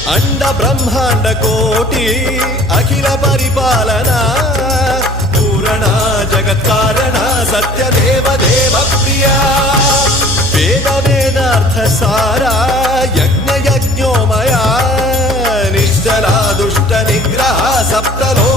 अंड ब्रह्मांड कोटि अखिल परिपालना पूरणा जगत्कारणा सत्यदेव देव प्रिया वेद वेदार्थ सारा यज्ञ यज्ञोमया निश्चला दुष्ट निग्रह सप्तलो